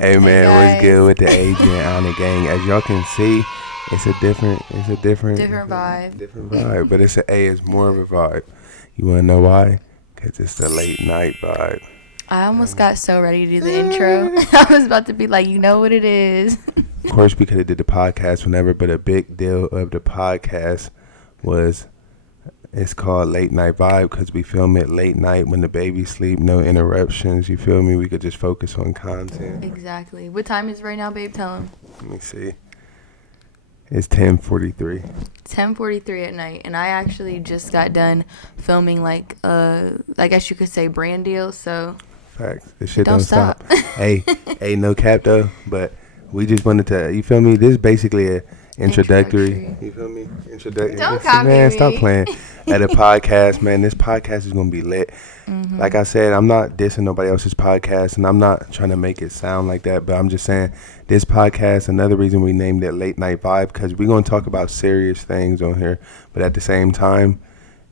Hey man, what's good with the Adrian Anna gang? As y'all can see, it's a different vibe. But it's more of a vibe. You wanna know why? Cause it's the late night vibe. I almost got so ready to do the intro. I was about to be like, you know what it is. Of course, we could have did the podcast whenever, but a big deal of the podcast was it's called Late Night Vibe because we film it late night when the baby sleep, no interruptions. You feel me? We could just focus on content. Exactly. What time is it right now, babe? Tell him. Let me see. It's 10:43. 10:43 at night, and I actually just got done filming I guess you could say brand deal. So. Facts. This shit don't stop. hey, no cap though. But we just wanted to. You feel me? This is basically a introductory. You feel me? Introductory. Don't copy me. Man, stop playing. At a podcast, man. This podcast is gonna be lit. Mm-hmm. Like I said, I'm not dissing nobody else's podcast, and I'm not trying to make it sound like that. But I'm just saying, this podcast, another reason we named it Late Night Vibe, because we're gonna talk about serious things on here, but at the same time,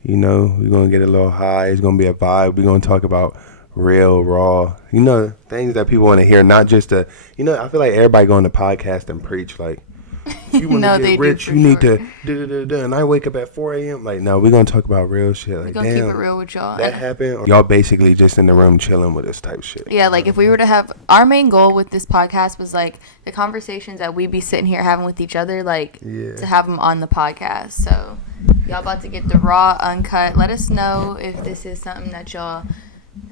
you know, we're gonna get a little high. It's gonna be a vibe. We're gonna talk about real, raw, you know, things that people want to hear, not just I feel like everybody go on the podcast and preach like, if you want to get rich, you need to and I wake up at 4 a.m. Like, no, we're going to talk about real shit. Like, we're going to keep it real with y'all. That happened. Y'all basically just in the room chilling with us type shit. Yeah, like if we were to have, our main goal with this podcast was like the conversations that we be sitting here having with each other, to have them on the podcast. So y'all about to get the raw, uncut. Let us know if this is something that y'all...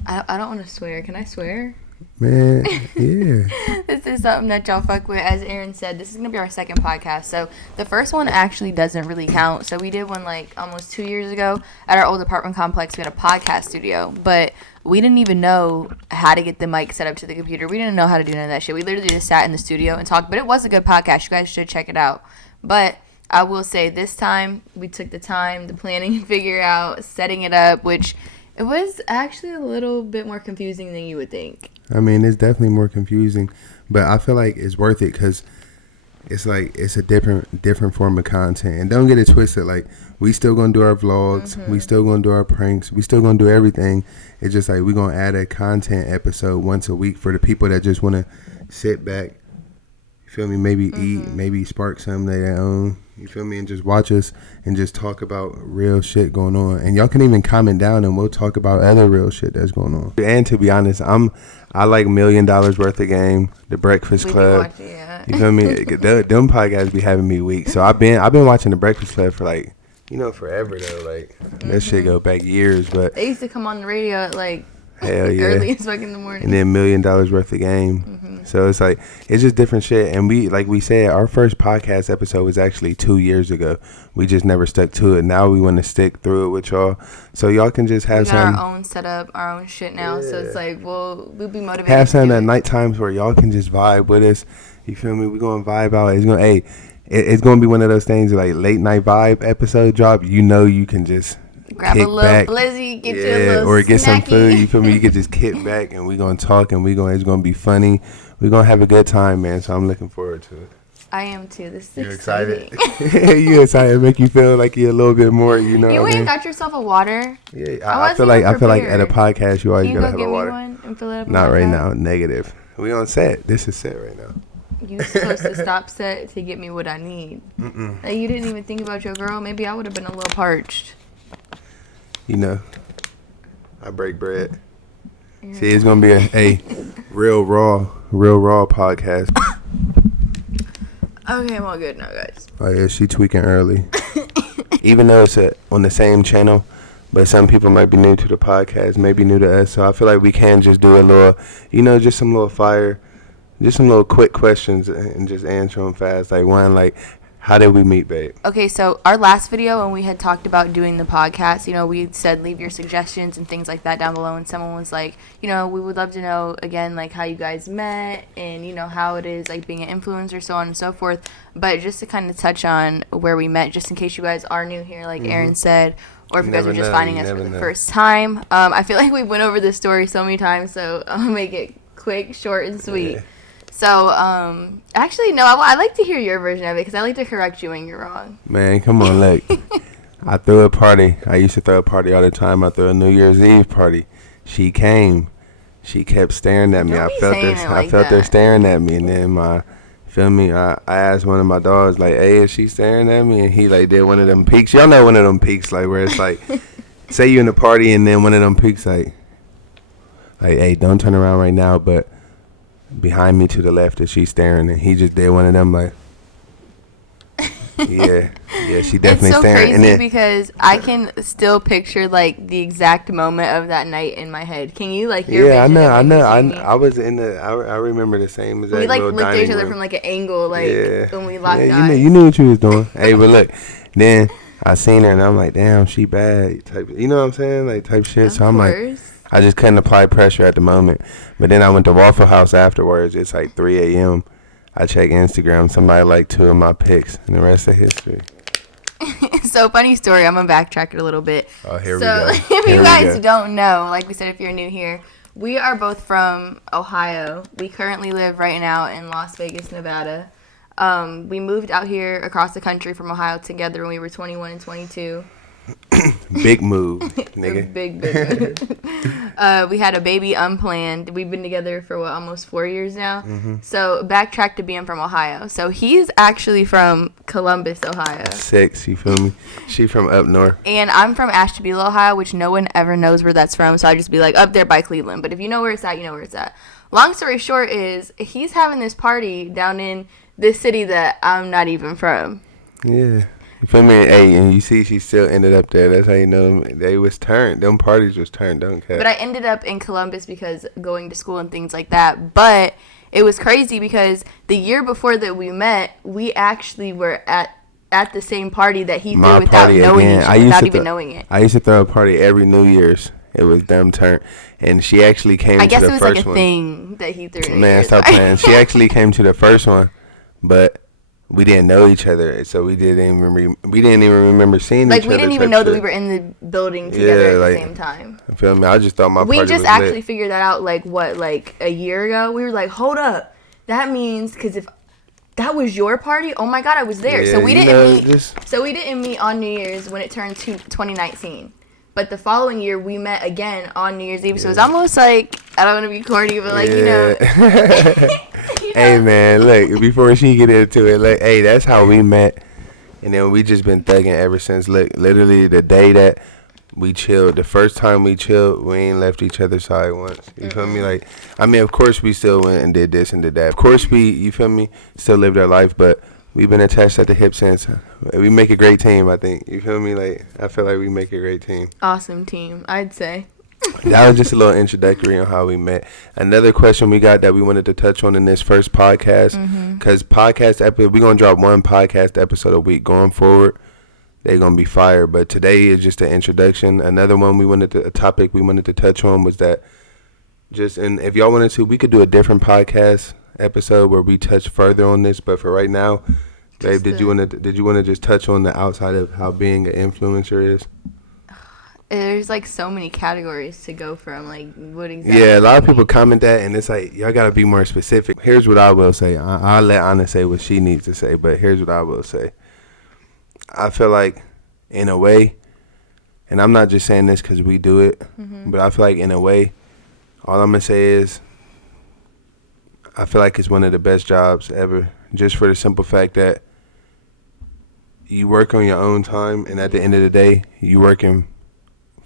I don't want to swear. Can I swear? Man, yeah. This is something that y'all fuck with. As Aaron said, this is going to be our second podcast. So the first one actually doesn't really count. So we did one almost 2 years ago at our old apartment complex. We had a podcast studio, but we didn't even know how to get the mic set up to the computer. We didn't know how to do none of that shit. We literally just sat in the studio and talked. But it was a good podcast. You guys should check it out. But I will say this time we took the time, the planning, figure out, setting it up, which... It was actually a little bit more confusing than you would think. I mean, it's definitely more confusing, but I feel like it's worth it because it's a different form of content. And don't get it twisted. Like, we still gonna do our vlogs, we still gonna do our pranks, we still gonna do everything. It's just like we're gonna add a content episode once a week for the people that just wanna sit back. You feel me? Maybe eat, maybe spark something their own. You feel me? And just watch us and just talk about real shit going on. And y'all can even comment down and we'll talk about other real shit that's going on. And to be honest, I like $1 Million Worth of Game, The Breakfast Club. You feel me? Them podcasts be having me weak. So I've been watching The Breakfast Club for forever though. That shit go back years. But they used to come on the radio at hell yeah. early as fuck in the morning. And then $1 Million Worth of Game. So it's it's just different shit. And we said, our first podcast episode was actually 2 years ago. We just never stuck to it. Now we want to stick through it with y'all. So y'all can just have some. Our own setup, our own shit now. Yeah. So it's we'll be motivated. Have some at night times where y'all can just vibe with us. You feel me? We're going to vibe out. It's going to be one of those things late night vibe episode drop. You know, you can just grab a little blizzy, get you a little or get snacky. some food. You feel me? You can just kick back and we're gonna talk and it's gonna be funny. We're gonna have a good time, man. So I'm looking forward to it. I am too. This is you excited? You excited? Make you feel like you're a little bit more. You know. You ain't got yourself a water. Yeah, I feel like at a podcast you always gotta have a water. One and fill it up. Not right now. Negative. We on set. This is set right now. You supposed to stop set to get me what I need. You didn't even think about your girl. Maybe I would have been a little parched. You know, I break bread. See, it's gonna be a real raw podcast. Okay, I'm all good now, guys. Oh yeah, she tweaking early. Even though it's on the same channel, but some people might be new to the podcast, maybe new to us. So I feel like we can just do a little, just some little fire, just some little quick questions and just answer them fast. How did we meet, babe? Okay, so our last video when we had talked about doing the podcast, we said leave your suggestions and things like that down below. And someone was like, we would love to know, again, how you guys met and, how it is, being an influencer, so on and so forth. But just to kind of touch on where we met, just in case you guys are new here, like Aaron said, or if you guys are just finding us for the first time. I feel like we went over this story so many times, so I'm going to make it quick, short, and sweet. Yeah. So, actually, no, I like to hear your version of it because I like to correct you when you're wrong. Man, come on, look. I threw a party. I used to throw a party all the time. I threw a New Year's Eve party. She came. she kept staring at me. Don't I be felt saying her. it I like felt her that. staring at me, and then feel me? I asked one of my dogs like, "Hey, is she staring at me?" And he like did one of them peeks. Y'all know one of them peeks like where it's like, say you in the party, and then one of them peeks like, hey, don't turn around right now, but behind me to the left is she staring, and he just did one of them like. Yeah, she definitely It's so staring. crazy And then, because I can still picture like the exact moment of that night in my head. Can you like your yeah, I vision know, of I when you know. see me? I was in the. I remember the same exact We like little looked at dining each other room. from like an angle, like when we locked yeah, eyes. you knew what you was doing. Hey, but look, then I seen her and I'm like, damn, she bad. Type, you know what I'm saying? Like type shit. Of So I'm like, course. I just couldn't apply pressure at the moment. But then I went to Waffle House afterwards. It's like 3 a.m. I check Instagram. Somebody liked 2 of my pics, and the rest of history. So funny story. I'm gonna backtrack it a little bit. Oh, here we So go. if Here you we guys go. don't know, like we said, if you're new here, we are both from Ohio. We currently live right now in Las Vegas, Nevada. We moved out here across the country from Ohio together when we were 21 and 22. Big move, nigga. Big move. We had a baby unplanned. We've been together for almost 4 years now. Mm-hmm. So backtrack to being from Ohio. So he's actually from Columbus, Ohio. 6, you feel me? She from up north. And I'm from Ashtabula, Ohio, which no one ever knows where that's from. So I just be like, up there by Cleveland. But if you know where it's at, you know where it's at. Long story short is he's having this party down in this city that I'm not even from. Yeah. You feel me? Hey, and you see she still ended up there. That's how you know they was turned. Them parties was turned, don't care. But I ended up in Columbus because going to school and things like that. But it was crazy because the year before that we met, we actually were at the same party that he threw without knowing each other, without even knowing it. I used to throw a party every New Year's. It was them turn. And she actually came I to guess the it was first like a one. thing that he threw in Man, stop playing. She actually came to the first one, but we didn't know each other, so we didn't even remember seeing like each other. we didn't even know that we were in the building together at the same time. You feel me? I just thought my We party just was actually lit. figured that out like a year ago. We were like, hold up, that means because if that was your party, oh my god, I was there. So Yeah, we you didn't know, meet. just- So we didn't meet on New Year's when it turned to 2019. But the following year we met again on New Year's Eve. So it was almost like, I don't want to be corny, but like you know. Hey man, look, before she get into it, like, hey, that's how we met, and then we just been thugging ever since. Look, literally the day that we chilled, the first time we chilled, we ain't left each other's side once. You feel me? Like, I mean, of course we still went and did this and did that. Of course we, you feel me, still lived our life, but we've been attached at the hip since. We make a great team, I think. You feel me? Like, I feel like we make a great team. Awesome team, I'd say. That was just a little introductory on how we met. Another question we got that we wanted to touch on in this first podcast, because we're going to drop one podcast episode a week going forward. They're going to be fire. But today is just an introduction. Another one a topic we wanted to touch on was that and if y'all wanted to, we could do a different podcast episode where we touch further on this. But for right now, babe, did you want to just touch on the outside of how being an influencer is? There's like so many categories to go from. Like, what exactly? Yeah, a lot of people comment that, and it's like, y'all gotta be more specific. Here's what I will say. I'll let Anna say what she needs to say, but here's what I will say. I feel like, in a way, and I'm not just saying this because we do it, but I feel like, in a way, all I'm gonna say is, I feel like it's one of the best jobs ever, just for the simple fact that you work on your own time, and at the end of the day, you working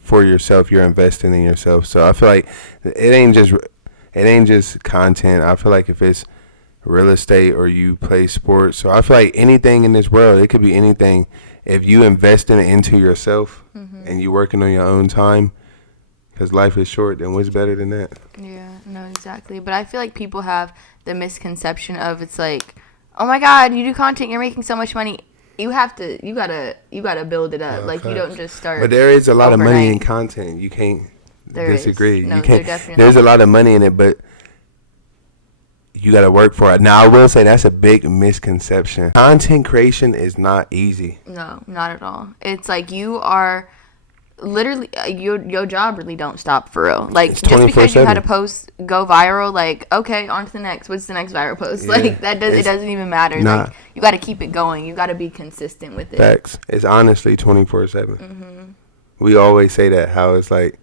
for yourself. You're investing in yourself. So I feel like it ain't just content. I feel like if it's real estate or you play sports, so I feel like anything in this world, it could be anything. If you investing into yourself and you working on your own time, because life is short, then what's better than that? Yeah, no, exactly. But I feel like people have the misconception of it's like, oh my god, you do content, you're making so much money. You gotta build it up. Like, you don't just start. But there is a lot of money in overnight. content. You can't There is. disagree. No, You there can't. definitely There's a is. lot of money in it, but you gotta work for it. Now, I will say that's a big misconception. Content creation is not easy. No, not at all. It's like you are literally your job really don't stop for real. Like, It's just because you 24/7. had a post go viral, like, okay, on to the next. What's the next viral post? Yeah, Like, it doesn't even matter. Nah. Like, you got to keep it going. You got to be consistent with it. Facts. It's honestly 24/7. We always say that, how it's like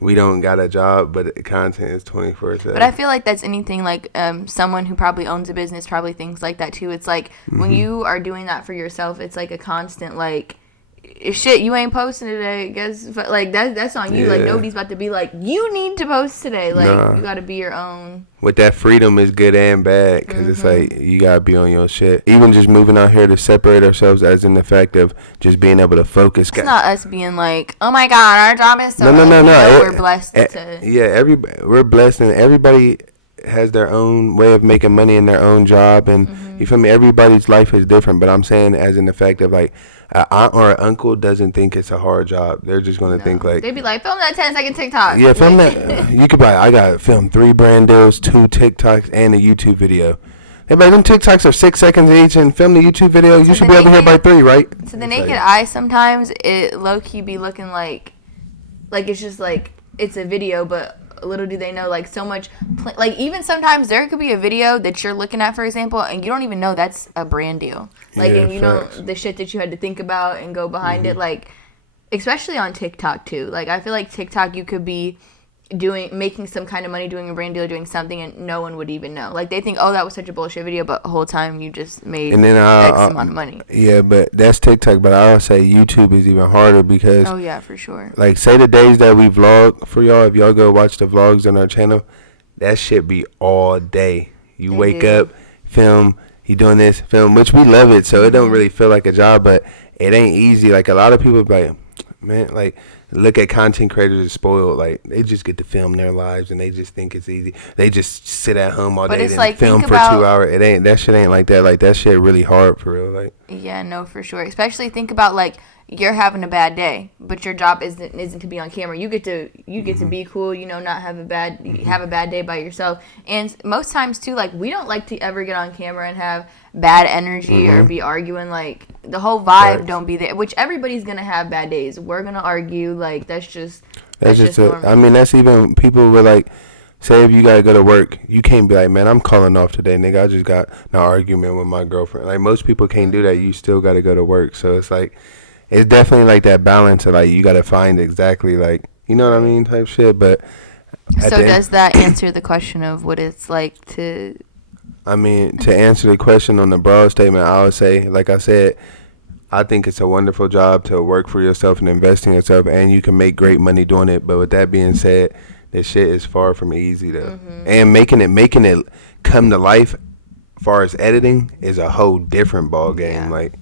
we don't got a job, but the content is 24/7. But I feel like that's anything like someone who probably owns a business probably thinks like that too. It's like when you are doing that for yourself, it's like a constant like, if shit, you ain't posting today, guess like that's on you. Like nobody's about to be like, you need to post today. Like you got to be your own. With that freedom is good and bad, because it's like you gotta be on your shit. Even just moving out here to separate ourselves, as in the fact of just being able to focus. It's not us being like, oh my god, our job is so. No. We're blessed to. Yeah, we're blessed, and everybody has their own way of making money in their own job, and you feel me. Everybody's life is different, but I'm saying as in the fact of like, an aunt or an uncle doesn't think it's a hard job. They're just gonna think like, they'd be like, film that 10-second TikTok. Yeah, film that. You could be like, I gotta film 3 brand deals, 2 TikToks, and a YouTube video. They'd be like, them TikToks are 6 seconds each, and film the YouTube video. You should be over here by 3, right? To the naked eye, sometimes it low key be looking like it's just like it's a video, but little do they know, like so much like even sometimes there could be a video that you're looking at, for example, and you don't even know that's a brand deal, like, and you know the shit that you had to think about and go behind it, like especially on TikTok too. Like I feel like TikTok, you could be making some kind of money doing a brand deal, doing something, and no one would even know. Like they think, oh, that was such a bullshit video, but the whole time you just made and then, X amount of money. Yeah, but that's TikTok. But I would say YouTube is even harder because, oh yeah, for sure. Like say the days that we vlog for y'all, if y'all go watch the vlogs on our channel, that shit be all day. You wake up, film, you doing this, film, which we love it, so it don't really feel like a job, but it ain't easy. Like a lot of people be like, man, like, look at content creators as spoiled. Like they just get to film their lives and they just think it's easy. They just sit at home all day and like, film for 2 hours. It ain't, that shit ain't like that. Like that shit really hard for real. Like yeah, no, for sure. Especially think about like you're having a bad day, but your job isn't to be on camera. You get to be cool, you know, not have a bad day by yourself. And most times too, like we don't like to ever get on camera and have bad energy or be arguing. Like the whole vibe don't be there, which everybody's gonna have bad days. We're gonna argue, like that's just normal. I mean, that's even people with like, say if you gotta go to work, you can't be like, man, I'm calling off today, nigga. I just got an argument with my girlfriend. Like most people can't do that. You still gotta go to work. So it's like, it's definitely like that balance of like you gotta find exactly like, you know what I mean, type shit. But so does that answer the question of what it's like to? I mean, to answer the question on the broad statement, I would say, like I said, I think it's a wonderful job to work for yourself and invest in yourself, and you can make great money doing it. But with that being said, this shit is far from easy though, and making it come to life, as far as editing, is a whole different ball game. Yeah. Like,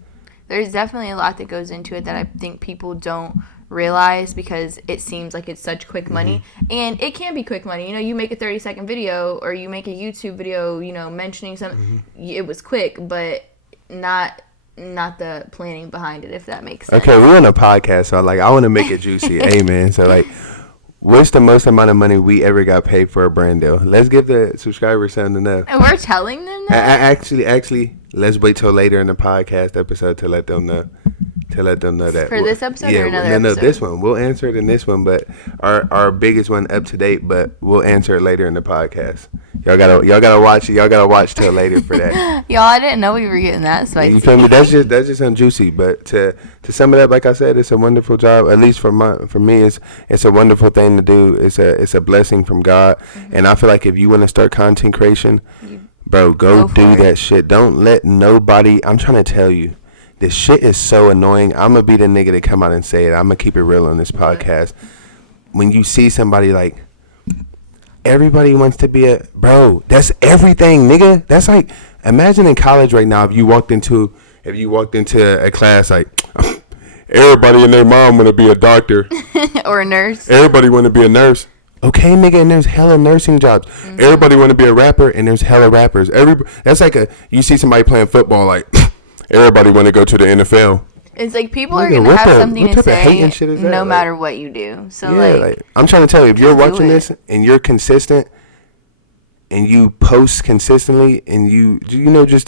there's definitely a lot that goes into it that I think people don't realize because it seems like it's such quick money, and it can be quick money. You know, you make a 30-second video or you make a YouTube video, you know, mentioning something, it was quick, but not the planning behind it, if that makes sense. Okay, we're on a podcast, so like I want to make it juicy. Amen. So like, what's the most amount of money we ever got paid for a brand deal? Let's give the subscribers something to know. And we're telling them that? Actually, let's wait till later in the podcast episode to let them know. That for this episode or another episode? No, this one. We'll answer it in this one, but our biggest one up to date, but we'll answer it later in the podcast. Y'all gotta watch it. Y'all gotta watch till later for that. Y'all, I didn't know we were getting that spicy. You feel me? That's just something juicy. But to sum it up, like I said, it's a wonderful job. At least for me, it's a wonderful thing to do. It's a blessing from God, and I feel like if you want to start content creation, bro, go do that shit. Don't let nobody. I'm trying to tell you. This shit is so annoying. I'm going to be the nigga to come out and say it. I'm going to keep it real on this podcast. When you see somebody like, everybody wants to be bro, that's everything, nigga. That's like, imagine in college right now, if you walked into a class like, everybody and their mom want to be a doctor. Or a nurse. Everybody want to be a nurse. Okay, nigga, and there's hella nursing jobs. Everybody want to be a rapper, and there's hella rappers. That's like you see somebody playing football like, everybody want to go to the NFL. It's like people are going to have something to say no matter what you do. So like I'm trying to tell you, if you're watching this and you're consistent and you post consistently and you know, just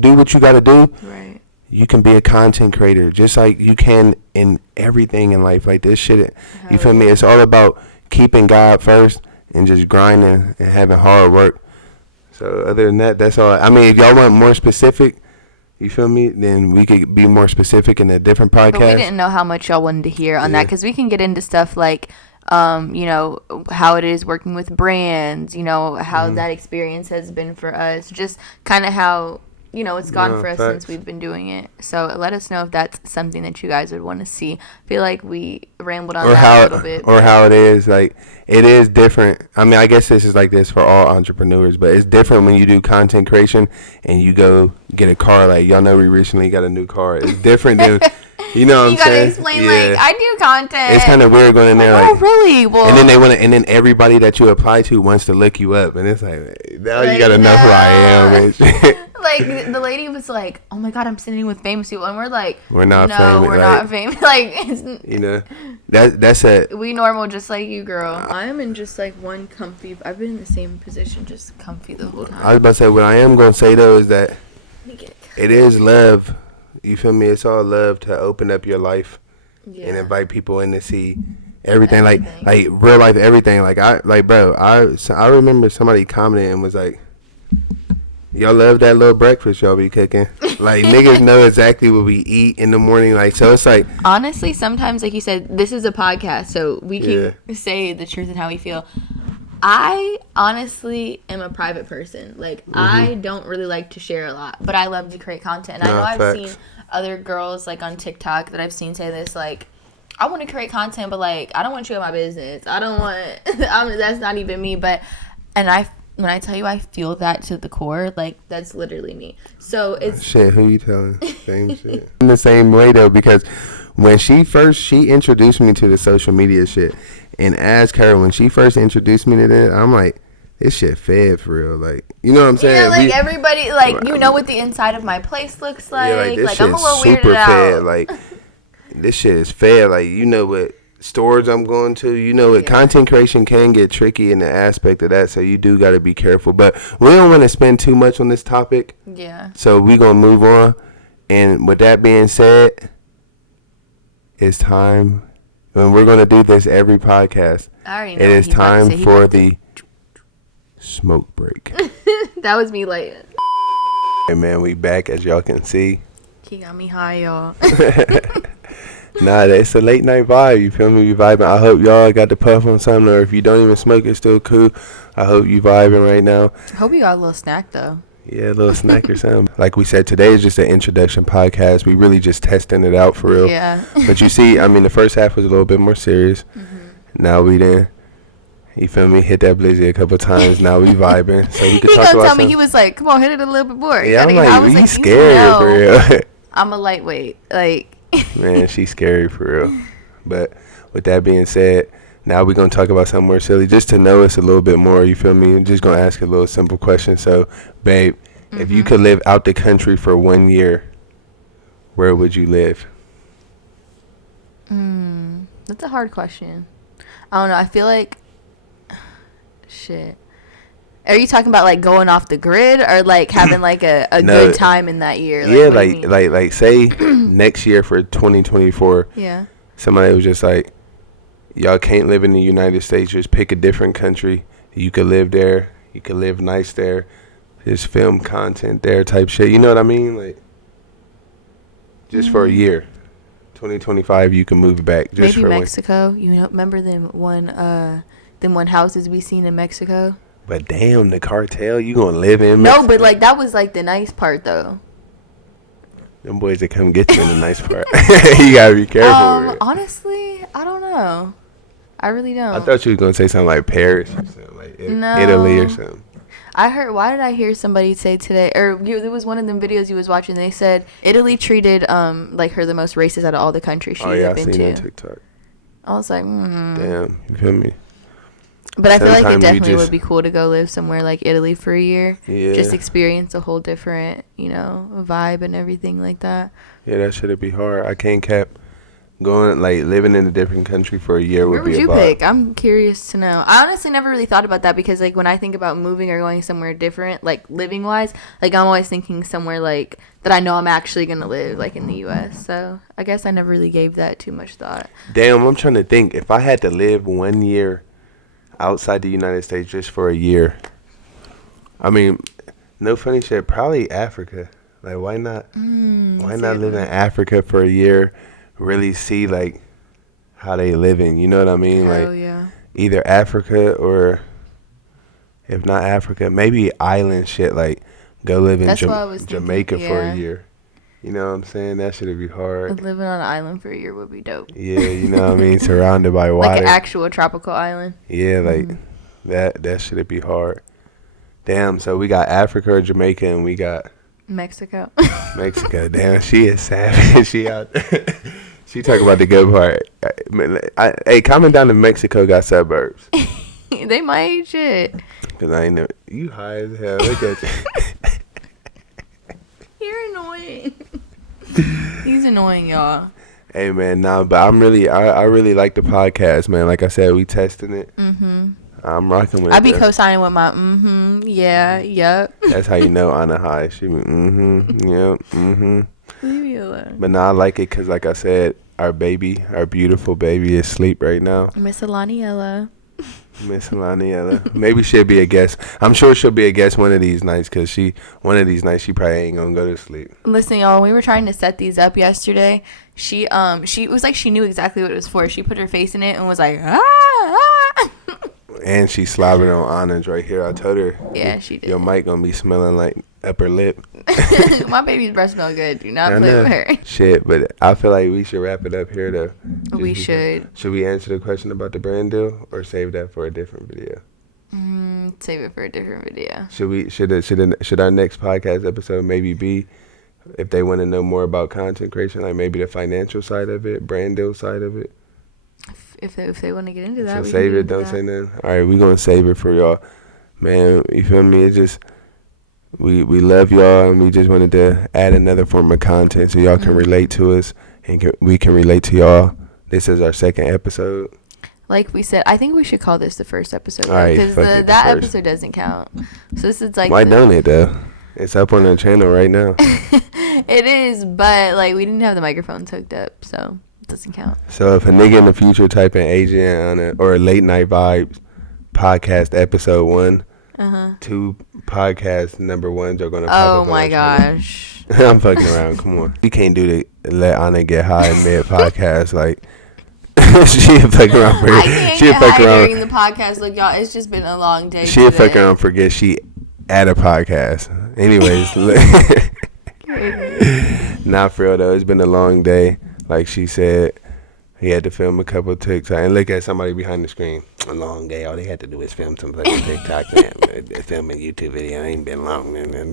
do what you got to do. Right. You can be a content creator just like you can in everything in life. Like this shit, you feel me? It's all about keeping God first and just grinding and having hard work. So other than that, that's all. I mean, if y'all want more specific, you feel me? Then we could be more specific in a different podcast. But we didn't know how much y'all wanted to hear on that because we can get into stuff like you know, how it is working with brands, you know, how that experience has been for us, just kind of how, you know, it's gone for us since we've been doing it. So let us know if that's something that you guys would want to see. I feel like we rambled on that a little bit. Or how it is, like, it is different. I mean, I guess this is like this for all entrepreneurs, but it's different when you do content creation and you go get a car. Like, y'all know we recently got a new car. It's different than, you know what I'm saying? You gotta explain, like, I do content. It's kind of weird going in there, like, oh, really? Well, and then they want to, and then everybody that you apply to wants to look you up, and it's like, now you gotta know who I am and shit. Like, the lady was like, oh my God, I'm sitting with famous people. And we're like, we're not famous. No, we're not famous. Like, it's, you know, that's it. We normal just like you, girl. I am in just like one comfy, I've been in the same position, just comfy the whole time. I was about to say, what I am going to say, though, is that it is love. You feel me? It's all love to open up your life and invite people in to see everything. Like real life, everything. Bro, I remember somebody commented and was like, y'all love that little breakfast y'all be cooking. Like, niggas know exactly what we eat in the morning. Like, so it's like, honestly, sometimes, like you said, this is a podcast, so we can say the truth and how we feel. I honestly am a private person. Like, I don't really like to share a lot, but I love to create content. And I know I've seen other girls, like, on TikTok that I've seen say this, like, I want to create content, but, like, I don't want to show my business. I don't want, that's not even me, but, and when I tell you I feel that to the core, like, that's literally me. So it's... Shit, who you telling? Same shit. In the same way, though, because when she introduced me to the social media shit, and asked her, when she first introduced me to that, I'm like, this shit fed for real. Like, you know what I'm saying? Yeah, like, everybody, like, you know what the inside of my place looks like. Yeah, like, this like shit I'm a little super weirded fed. out. Like, this shit is fed. Like, you know what stores I'm going to. You know what content creation can get tricky in the aspect of that, so you do got to be careful. But we don't want to spend too much on this topic. Yeah. So we going to move on. And with that being said, it's time. And we're going to do this every podcast. I already know. It is time for the smoke break. That was me late. Hey, man, we back, as y'all can see. He got me high, y'all. Nah, it's a late night vibe. You feel me? We vibing. I hope y'all got the puff on something, or if you don't even smoke, it's still cool. I hope you vibing right now. I hope you got a little snack, though. Yeah, a little snack or something. Like we said, today is just an introduction podcast. We really just testing it out for real. Yeah. But you see, I mean, the first half was a little bit more serious. Mm-hmm. Now we done, you feel me, hit that blizzy a couple times. Now we vibing. So we could talk about tell something. me, he was like, come on, hit it a little bit more. Yeah, I'm like, we scared for real. I'm a lightweight. Like. Man, she's scary for real. But with that being said, now we're going to talk about something more silly, just to know us a little bit more, you feel me? I'm just going to ask a little simple question. So, babe, if you could live out the country for 1 year, where would you live? That's a hard question. I don't know. I feel like, shit. Are you talking about, like, going off the grid, or, like, having, like, a good time in that year? Like, yeah, like say next year for 2024. Yeah. Somebody was just like, y'all can't live in the United States. Just pick a different country. You could live there. You could live nice there. Just film content there type shit. You know what I mean? Like, just for a year. 2025, you can move back. Just maybe for Mexico. You know, remember them one houses we seen in Mexico? But damn, the cartel, you gonna live in Mexico? No, but, like, that was, like, the nice part, though. Them boys that come get you in the nice part. You gotta be careful. Honestly, I don't know. I really don't. I thought you was gonna say something like Paris or something, like Italy or something. Why did I hear somebody say today, or there was one of them videos you was watching, they said Italy treated, like, her the most racist out of all the countries she's been to. Oh, yeah, I seen that TikTok. I was like, Damn, you feel me? But I feel like it definitely would be cool to go live somewhere like Italy for a year. Yeah. Just experience a whole different, vibe and everything like that. Yeah, that should've be hard. I can't cap going, like, living in a different country for a year would be a Where would you pick? I'm curious to know. I honestly never really thought about that, because, like, when I think about moving or going somewhere different, like, living-wise, like, I'm always thinking somewhere, like, that I know I'm actually going to live, like, in the U.S. So I guess I never really gave that too much thought. Damn, I'm trying to think. If I had to live 1 year outside the United States just for a year, I mean, no funny shit, probably Africa. Like, why not? Why not live in Africa for a year? Really see, like, how they living. You know what I mean? Hell Like yeah. either Africa or if not Africa, maybe island shit. Like go live in That's what I was Jamaica thinking, for yeah. a year. You know what I'm saying? That should be hard. Living on an island for a year would be dope. Yeah, you know what I mean? Surrounded by water. Like an actual tropical island. Yeah, like that should be hard. Damn, so we got Africa or Jamaica and we got Mexico. Mexico. Damn, she is savage. She out there. She talk about the good part. Hey, comment down if Mexico got suburbs. They might shit. Cause I ain't never. You high as hell. Look at you. You're annoying. He's annoying, y'all. Hey man, nah, but I really like the podcast, man. Like I said, we testing it. I'm rocking with it. I be co-signing with my yeah, yep. That's how you know Anna high. She be yep, Leave me alone. But nah, I like it because, like I said, our beautiful baby is asleep right now. Miss Alaniella. Miss Alaniella. Maybe she'll be a guest. I'm sure she'll be a guest one of these nights because one of these nights she probably ain't gonna go to sleep. Listen, y'all, when we were trying to set these up yesterday, she was like she knew exactly what it was for. She put her face in it and was like, ah. And she slobbered on Anna's right here. I told her. Yeah, she did. Your mic gonna be smelling like upper lip. My baby's breath smell good. Do not play with her. Shit, but I feel like we should wrap it up here though. We should. Should we answer the question about the brand deal or save that for a different video? Save it for a different video. Should our next podcast episode maybe be if they want to know more about content creation, like maybe the financial side of it, brand deal side of it? If they want to get into that, So we save can it, don't say nothing. All right, we gonna save it for y'all, man. You feel me? It's just we love y'all, and we just wanted to add another form of content so y'all can relate to us and we can relate to y'all. This is our second episode. Like we said, I think we should call this the first episode Alright, because that episode doesn't count. So this is like why don't it though? It's up on our channel right now. It is, but like we didn't have the microphones hooked up, so it doesn't count. So if a nigga in the future type in Adriana or Late Night Vibes podcast episode 1, 2 podcast number 1s are gonna pop up. Oh my gosh. I'm fucking around. Come on. We can't do the let Anna get high mid podcast. Like she'll fuck around. I can't get high during the podcast. Look, y'all, it's just been a long day. She'll fuck around and forget she at a podcast. Anyways, not for real though. It's been a long day. Like she said, he had to film a couple of TikToks and look at somebody behind the screen. A long day. All they had to do is film some fucking TikTok. Film a YouTube video. Ain't been long. No, I'm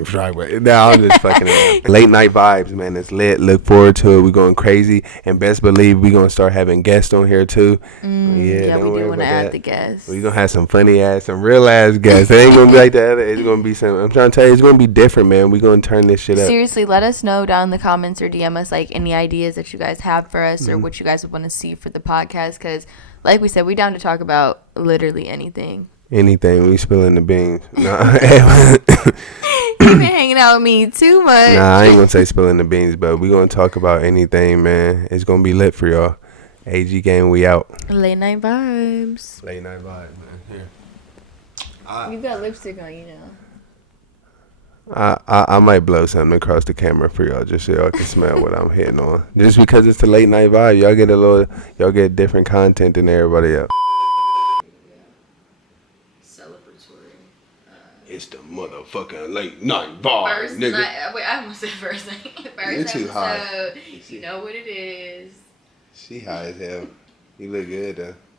just fucking around. Late Night Vibes, man. It's lit. Look forward to it. We're going crazy. And best believe we're going to start having guests on here, too. Yeah, we do want to add the guests. We're going to have some funny ass, some real ass guests. It ain't going to be like the other. It's going to be some. I'm trying to tell you, it's going to be different, man. We're going to turn this shit up. Seriously, let us know down in the comments or DM us, like, any ideas that you guys have for us or what you guys would want to see for the podcast. Because, like we said, we down to talk about literally anything. Anything. We spilling the beans. Nah. You've been hanging out with me too much. Nah, I ain't gonna say spilling the beans, but we gonna talk about anything, man. It's gonna be lit for y'all. AG Gang, we out. Late Night Vibes. Late Night Vibes, man. Here. You got lipstick on, you know. I might blow something across the camera for y'all just so y'all can smell what I'm hitting on. Just because it's the late night vibe, y'all get different content than everybody else. Celebratory. It's the motherfucking late night vibe, First nigga. night. Wait, I almost said first night. You're too high. You know what it is. She high as hell. You look good though.